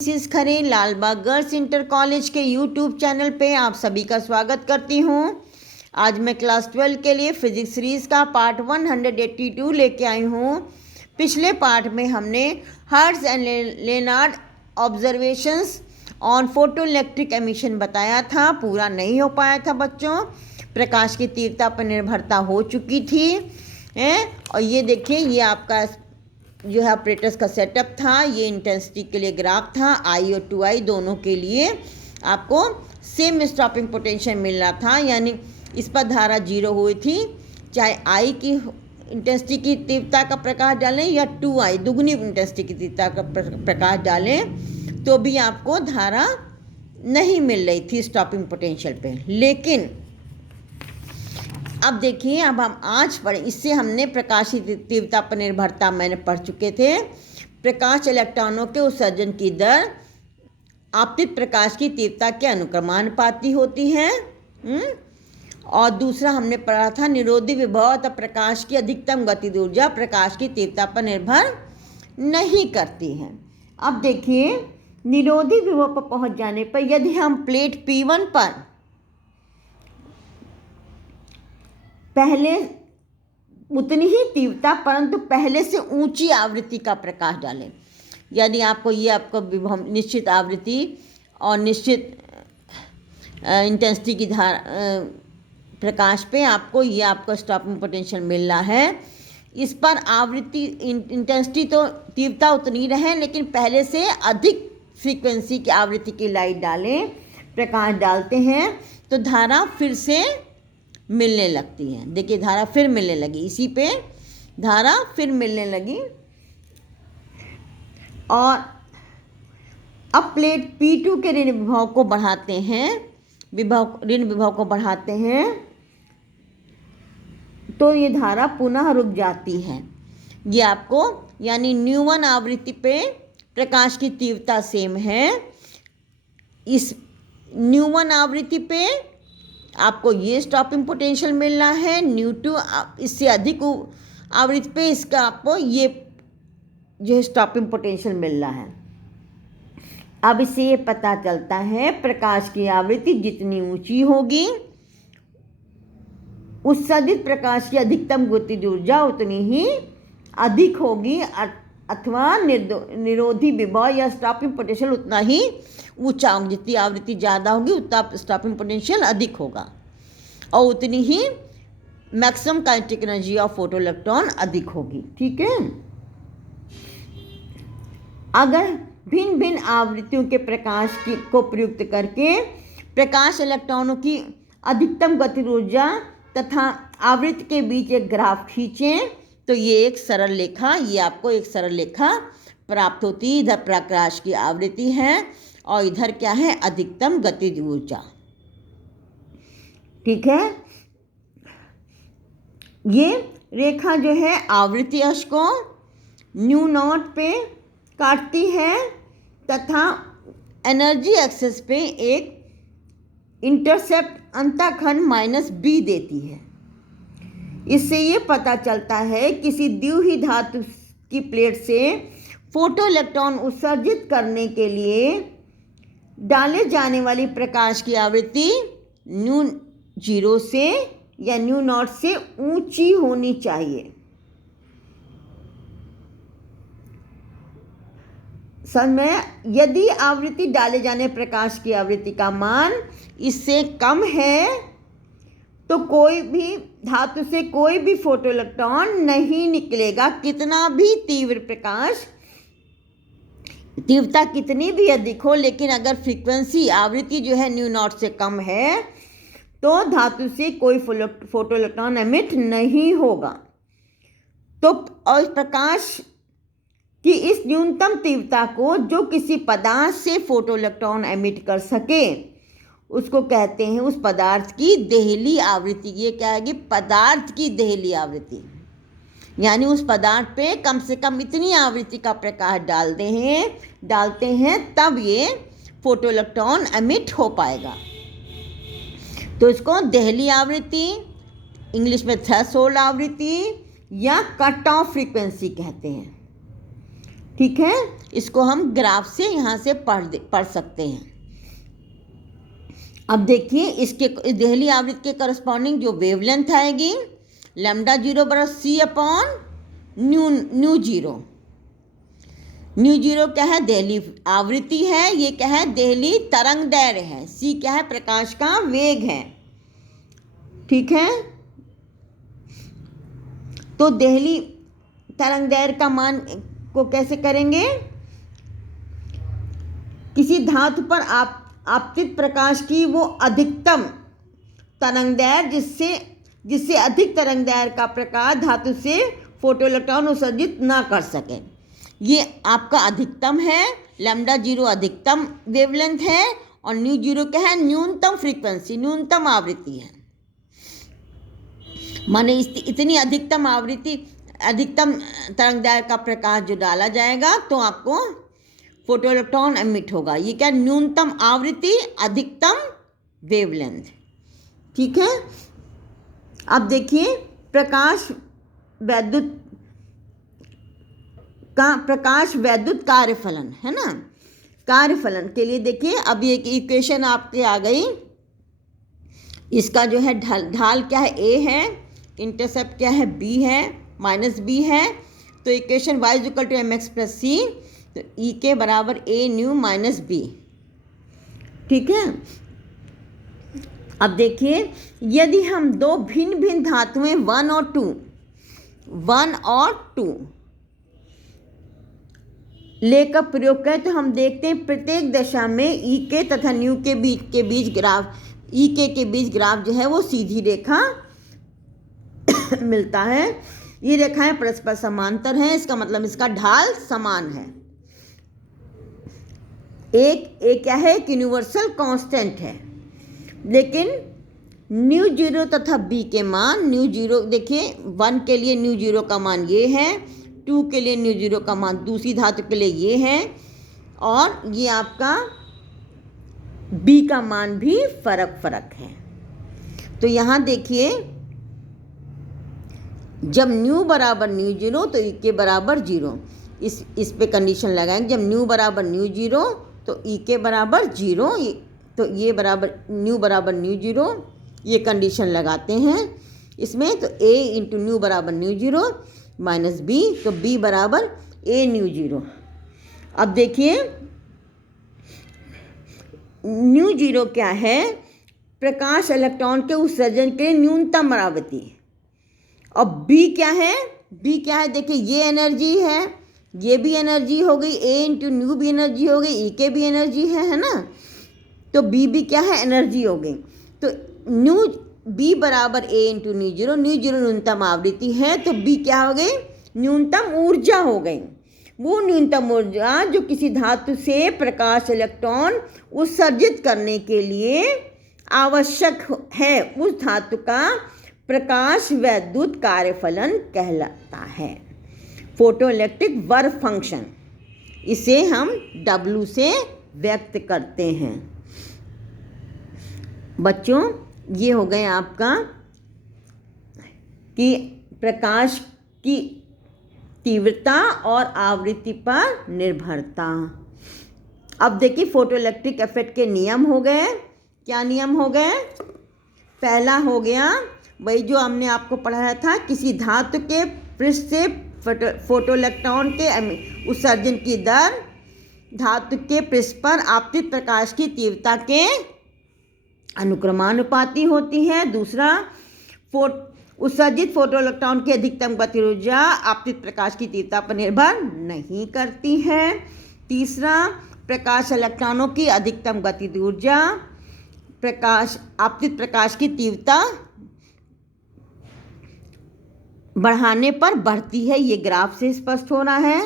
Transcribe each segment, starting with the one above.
Mrs खरे Lalbagh girls inter college के YouTube channel पे आप सभी का स्वागत करती हूँ। आज मैं क्लास 12 के लिए फिजिक्स सीरीज का पार्ट 182 लेके आई हूँ। पिछले पार्ट में हमने hertz and Lennard observations on photo electric emission बताया था, पूरा नहीं हो पाया था बच्चों। प्रकाश की तीव्रता पर निर्भरता हो चुकी थी और ये देखिए, ये आपका जो है ऑपरेटर्स का सेटअप था। ये इंटेंसिटी के लिए ग्राफ था, आई और 2i दोनों के लिए आपको सेम स्टॉपिंग पोटेंशियल मिल रहा था, यानी इस पर धारा 0 हुई थी। चाहे आई की इंटेंसिटी की तीव्रता का प्रकाश डालें या 2i दुगनी इंटेंसिटी की तीव्रता का प्रकाश डालें तो भी आपको धारा नहीं मिल रही थी स्टॉपिंग पोटेंशियल पे। लेकिन अब देखिए, अब हम आज पढ़े, इससे हमने प्रकाश की तीव्रता पर निर्भरता मैंने पढ़ चुके थे। प्रकाश इलेक्ट्रॉनों के उत्सर्जन की दर आपतित प्रकाश की तीव्रता के अनुक्रमानुपाती होती है। और दूसरा हमने पढ़ा था निरोधी विभव तथा प्रकाश की अधिकतम गतिज ऊर्जा प्रकाश की तीव्रता पर निर्भर नहीं करती है। अब देखिए, निरोधी विभव पर पहुंच जाने पर यदि हम प्लेट P1 पर पहले उतनी ही तीव्रता परंतु पहले से ऊंची आवृत्ति का प्रकाश डालें, यानी आपको ये आपको विभव निश्चित आवृत्ति और निश्चित इंटेंसिटी की प्रकाश पे आपको ये आपको स्टॉपिंग पोटेंशियल मिल रहा है। इस पर आवृत्ति इंटेंसिटी तो तीव्रता उतनी रहे लेकिन पहले से अधिक फ्रीक्वेंसी की आवृत्ति की लाइट डालें, प्रकाश डालते हैं तो धारा फिर से मिलने लगती है। देखिए, धारा फिर मिलने लगी, इसी पे धारा फिर मिलने लगी। और अब प्लेट P2 के ऋण विभव को बढ़ाते हैं, ऋण विभव को बढ़ाते हैं तो ये धारा पुनः रुक जाती है। ये आपको यानी न्यू1 आवृत्ति पे प्रकाश की तीव्रता सेम है। इस न्यू1 आवृत्ति पे आपको ये स्टॉपिंग पोटेंशियल मिल रहा है। न्यू2 इससे अधिक आवृत्ति पे इसका आपको ये जो है स्टॉपिंग पोटेंशियल मिल रहा है। अब इससे ये पता चलता है प्रकाश की आवृत्ति जितनी ऊंची होगी उत्सर्जित प्रकाश की अधिकतम गतिज ऊर्जा उतनी ही अधिक होगी, अथवा निरोधी विभव या स्टॉपिंग पोटेंशियल उतना ही ऊंचा होगा। जितनी आवृत्ति ज़्यादा होगी उतना स्टॉपिंग पोटेंशियल अधिक होगा और उतनी ही maximum kinetic energy of photo electron अधिक होगी। ठीक है। अगर भिन्न भिन्न आवृत्तियों के प्रकाश को प्रयुक्त करके प्रकाश इलेक्ट्रॉनों की अधिकतम गतिज ऊर्जा तथा आवृत्ति के बीच एक ग्राफ खींचें तो ये एक सरल रेखा, ये आपको एक सरल रेखा प्राप्त होती है। इधर प्रकाश की आवृत्ति है और इधर क्या है, अधिकतम गतिज ऊर्जा। ठीक है। ये रेखा जो है आवृत्ति अक्ष को न्यू0 पे काटती है तथा एनर्जी एक्सेस पे एक इंटरसेप्ट अंतःखंड -b देती है। इससे ये पता चलता है किसी द्विहीय धातु की प्लेट से फोटो इलेक्ट्रॉन उत्सर्जित करने के लिए डाले जाने वाली प्रकाश की आवृत्ति न्यू0 से या न्यू0 से ऊंची होनी चाहिए। समय यदि आवृत्ति डाले जाने प्रकाश की आवृत्ति का मान इससे कम है तो कोई भी धातु से कोई भी फोटो इलेक्ट्रॉन नहीं निकलेगा। कितना भी तीव्र प्रकाश, तीव्रता कितनी भी अधिक हो, लेकिन अगर फ्रीक्वेंसी आवृत्ति जो है न्यू0 से कम है तो धातु से कोई फोटो इलेक्ट्रॉन एमिट नहीं होगा। तो और प्रकाश कि इस न्यूनतम तीव्रता को जो किसी पदार्थ से फोटो इलेक्ट्रॉन एमिट कर सके उसको कहते हैं उस पदार्थ की देहली आवृत्ति। ये क्या है कि पदार्थ की देहली आवृत्ति, यानी उस पदार्थ पे कम से कम इतनी आवृत्ति का प्रकाश डालते हैं तब ये फोटो इलेक्ट्रॉन एमिट हो पाएगा। तो इसको देहली आवृत्ति, इंग्लिश में थ्रेशोल्ड आवृत्ति या कट ऑफ फ्रीक्वेंसी कहते हैं। ठीक है, इसको हम ग्राफ से यहाँ से पढ़ सकते हैं। अब देखिए इसके देहली आवृत्ति के करस्पॉन्डिंग जो वेवलेंथ आएगी लैम्डा 0 बराबर c upon mu zero. Mu zero क्या है? देहली आवृत्ति है। ये क्या है? देहली तरंग दैर्घ्य है। c क्या है? प्रकाश का वेग है। ठीक है, तो देहली तरंग दैर्घ्य का मान को कैसे करेंगे? किसी धातु पर आपतित प्रकाश की वो अधिकतम तरंगदैर्घ्य जिससे अधिक तरंगदैर्घ्य का प्रकाश धातु से फोटोइलेक्ट्रॉन उत्सर्जित ना कर सके, ये आपका अधिकतम है। लैम्डा 0 अधिकतम वेवलेंथ है और न्यू 0 क्या है? न्यूनतम फ्रीक्वेंसी, न्यूनतम आवृत्ति है। माने इतनी अधिकतम आवृत्ति, अधिकतम तरंगदैर्घ्य का प्रकाश जो डाला जाएगा तो आपको फोटोइलेक्ट्रॉन एमिट होगा। ये क्या? न्यूनतम आवृत्ति, अधिकतम वेवलेंथ। ठीक है, अब देखिए प्रकाश वैद्युत कार्यफलन है ना। कार्यफलन के लिए देखिए अब ये इक्वेशन आपके आ गई। इसका जो है ढाल क्या है? a है, इंटरसेप्ट क्या है? b है, माइनस b है। तो equation y equal to mx plus c, तो E के बराबर a न्यू माइनस b। ठीक है, अब देखिए यदि हम दो भिन्न भिन्न धातुएं 1 और 2 लेकर प्रयोग करें तो हम देखते हैं प्रत्येक दशा में ई के तथा न्यू के बीच ग्राफ, ई के बीच ग्राफ जो है वो सीधी रेखा मिलता है। ये रेखाएं परस्पर समांतर हैं, इसका मतलब इसका ढाल समान है। एक क्या है? एक यूनिवर्सल कांस्टेंट है। लेकिन न्यू 0 तथा b के मान, न्यू 0 देखिए 1 के लिए न्यू 0 का मान ये है, 2 के लिए न्यू 0 का मान दूसरी धातु के लिए ये है, और ये आपका b का मान भी फर्क है। तो यहाँ देखिए जब न्यू बराबर न्यू 0 तो ई के बराबर 0, इस पे कंडीशन लगाएंगे। जब न्यू बराबर न्यू 0 तो ई के बराबर 0, तो ये बराबर न्यू 0, ये कंडीशन लगाते हैं इसमें। तो a इंटू न्यू बराबर न्यू 0 माइनस b, तो b बराबर a न्यू 0। अब देखिए न्यू 0 क्या है? प्रकाश इलेक्ट्रॉन के उत्सर्जन के न्यूनतम आवृत्ति। और b क्या है? b क्या है? देखिए ये एनर्जी है, ये भी एनर्जी हो गई, a इंटू न्यू भी एनर्जी हो गई, ई के भी एनर्जी है ना। तो b भी क्या है? एनर्जी हो गई। तो न्यू b बराबर a इंटू न्यू 0, न्यू 0 न्यूनतम आवृत्ति है, तो b क्या हो गई? न्यूनतम ऊर्जा हो गई। वो न्यूनतम ऊर्जा जो किसी धातु से प्रकाश इलेक्ट्रॉन उत्सर्जित करने के लिए आवश्यक है, उस धातु का प्रकाश वैद्युत कार्यफलन कहलाता है, फोटोइलेक्ट्रिक वर्क फंक्शन। इसे हम W से व्यक्त करते हैं। बच्चों ये हो गए आपका कि प्रकाश की तीव्रता और आवृत्ति पर निर्भरता। अब देखिए फोटोइलेक्ट्रिक इफेक्ट के नियम हो गए। क्या नियम हो गए? पहला हो गया वही जो हमने आपको पढ़ाया था, किसी धातु के पृष्ठ से फोटोइलेक्ट्रॉन के उत्सर्जन की दर धातु के पृष्ठ पर आपतित प्रकाश की तीव्रता के अनुक्रमानुपाती होती है। दूसरा, उत्सर्जित फोटोइलेक्ट्रॉन की अधिकतम गति ऊर्जा आपतित प्रकाश की तीव्रता पर निर्भर नहीं करती है। तीसरा, प्रकाश इलेक्ट्रॉनों की अधिकतम गति ऊर्जा आपतित प्रकाश की तीव्रता बढ़ाने पर बढ़ती है। ये ग्राफ से स्पष्ट हो रहा है।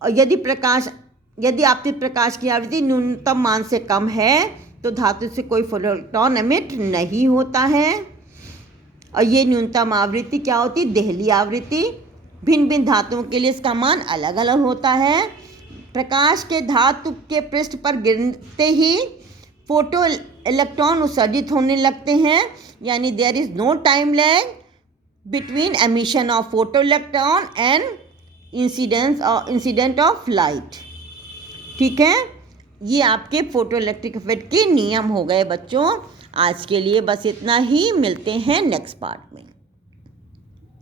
और यदि आपतित प्रकाश की आवृत्ति न्यूनतम मान से कम है तो धातु से कोई फोटोइलेक्ट्रॉन एमिट नहीं होता है। और ये न्यूनतम आवृत्ति क्या होती? देहली आवृत्ति। भिन्न भिन्न धातुओं के लिए इसका मान अलग अलग होता है। प्रकाश के धातु के पृष्ठ पर गिरते ही फोटो इलेक्ट्रॉन उत्सर्जित होने लगते हैं, यानी there is no time lag between emission of photo electron and incident of light. ठीक है, ये आपके फोटो इलेक्ट्रिक इफेक्ट के नियम हो गए बच्चों। आज के लिए बस इतना ही, मिलते हैं नेक्स्ट पार्ट में।